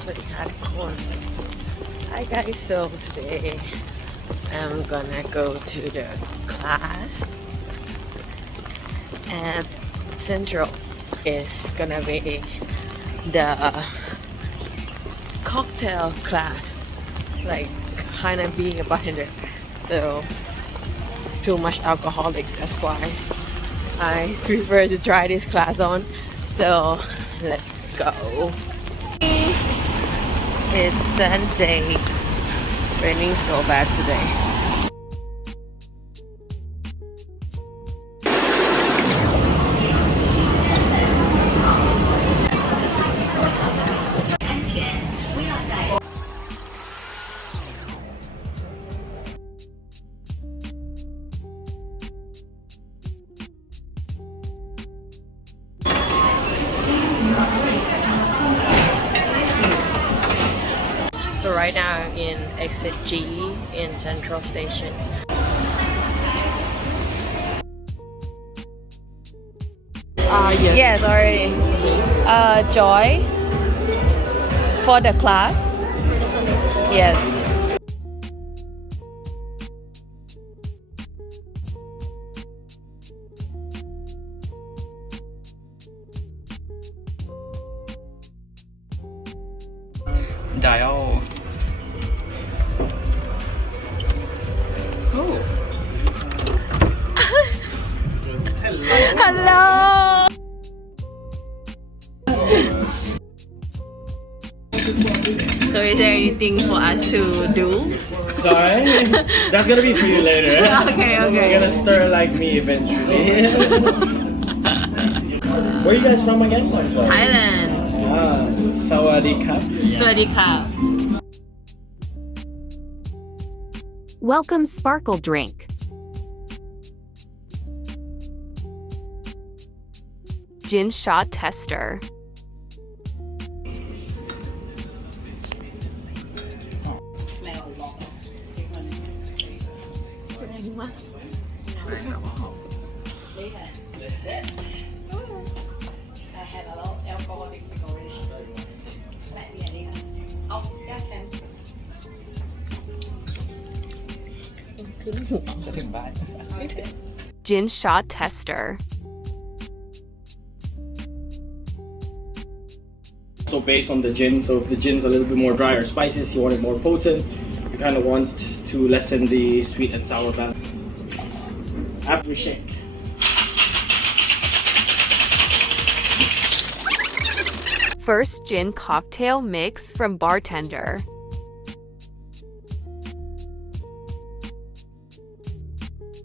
สวัสดีค่ะทุกคน Hi guys, so today I'm gonna go to the class and Central is gonna be the cocktail class, like kind of being a bartender. So too much alcoholic, that's why I prefer to try this class on. So let's go. It's Sunday. Raining so bad today. So right now I'm in exit G in Central Station. Yes. Yes, already. Joy for the class. Yes. Dial. Oh. Hello. So is there anything for us to do? Sorry? That's gonna be for you later. Okay, You're okay. gonna stir like me eventually. Where are you guys from again? Thailand. Ah, Sawadee Cup. Swadika. Welcome sparkle drink. Gin shot tester. Gin shot tester. So based on the gin, so if the gin's a little bit more dry or spicy, you want it more potent, you kind of want to lessen the sweet and sour balance. After we shake. First gin cocktail mix from bartender.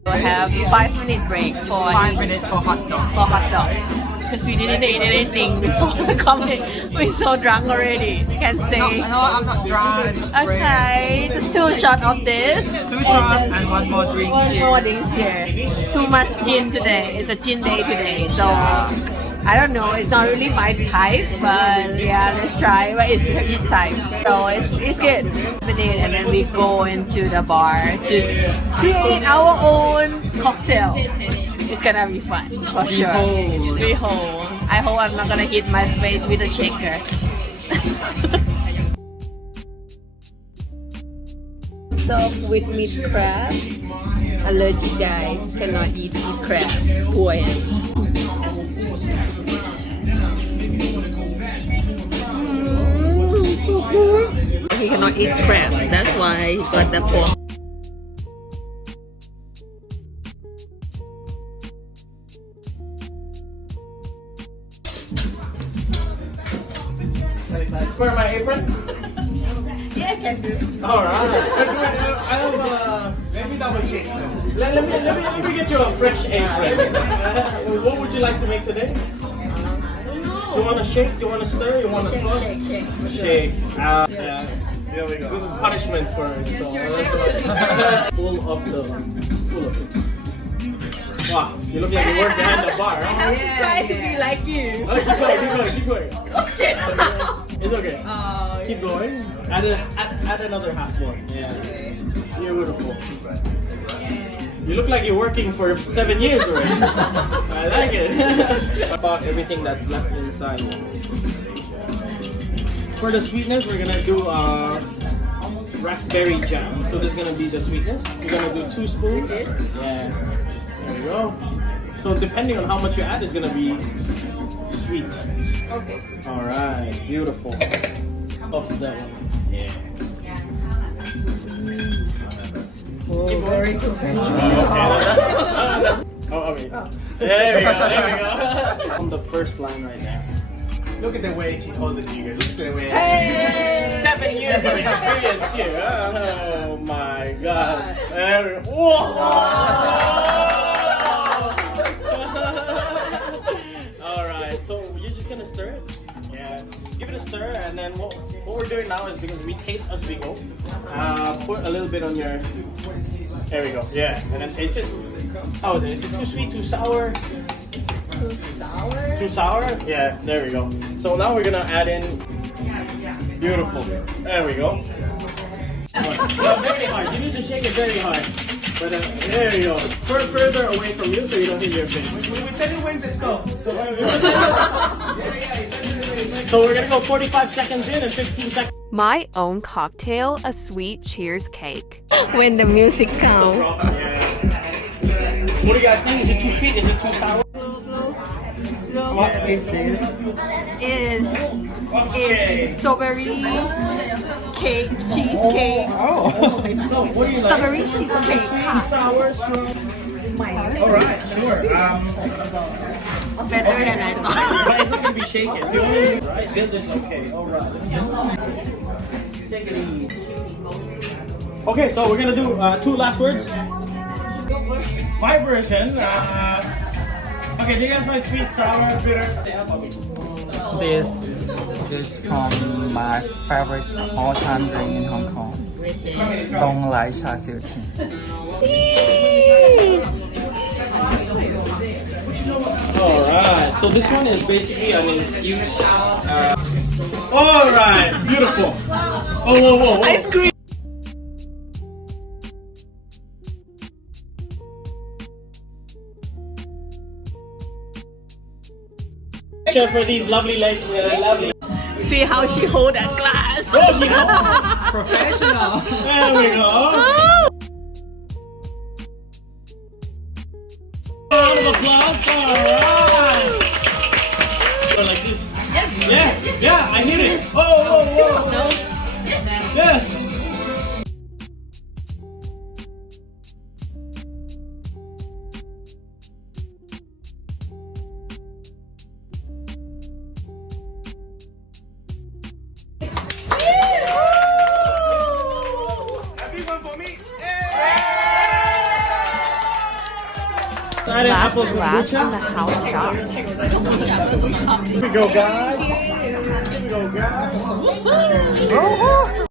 We'll have 5-minute break for 5 minutes for hot dog. hot dog. Because we didn't eat anything before the coming. We're so drunk already. You can say. No, I'm not drunk. Just Okay, just 2 shots of this. 2 shots and 1 more drink One here. more drink here. Too much gin today. It's a gin day today. So I don't know. It's not really my type, but yeah, let's try. But it's his type. So it's good. And then we go into the bar to create our own cocktail. It's gonna be fun for sure. Behold. I hope I'm not gonna hit my face with a shaker. Stuff with meat crab. Allergic guy cannot eat meat crab. Poor him. He cannot eat crab. That's why he got the pork. Wear my apron? Yeah, I can do. Alright. Let me double check. Let me get you a fresh apron. What would you like to make today? Do you want to shake? Do you want to stir? You want to toss? Shake. Yeah. There we go. This is punishment for it. So full of it. Wow, you look like you work behind the bar. I have to try to be like you. Oh, keep going. It's okay. Keep going. Add another half more. Yeah. Beautiful. You look like you're working for 7 years already. I like it. About everything that's left inside. for the sweetness, we're gonna do raspberry jam. So this is gonna be the sweetness. We're gonna do 2 spoons. Yeah. There we go. So depending on how much you add, is gonna be sweet. Okay. All right. Beautiful. Off of that one. Yeah. Oh, very professional. Oh, okay. There we go. There we go. On the first line right there. Look at the way she holds the jigger. Look at the way. Hey! 7 years of experience here. Oh my god. There we go. Whoa! Alright, so you're just gonna stir it? Yeah. Give it a stir, and then what we're doing now is, because we taste as we go, put a little bit on your. There we go. Yeah, and then taste it. Oh, is it too sweet, too sour? Too sour? Too sour? Yeah, there we go. So now we're gonna add in. Beautiful. There we go. No, very hard. You need to shake it very hard. But there you go. Further away from you so you don't hit your face. So we're gonna go 45 seconds in and 15 seconds. My own cocktail, a sweet cheers cake. When the music counts. Yeah. What do you guys think? Is it too sweet? Is it too sour? What is this? Is strawberry cake, cheesecake. Oh. So what do you like? Strawberry cheesecake. Sour, strong. Alright, sure. Better than I thought. But it's not gonna be shaken. Right? This is okay. Alright. Take it easy. Okay, so we're gonna do 2 last words. My version. Okay, do you guys like sweet, sour, bitter? This is from my favorite all-time drink in Hong Kong. Dong Lai Cha Siu Ting. Alright, so this one is basically an infused. Alright, beautiful. Oh, whoa, whoa, whoa. Ice cream. For these lovely, lovely. See how she hold that glass. Oh, she Professional. There we go. Round of applause. Alright. Go like this. Yes. Yeah, I hit it. Oh, whoa, whoa. No. Yes. Last glass on the house shop. Here we go, guys. Here we go, guys.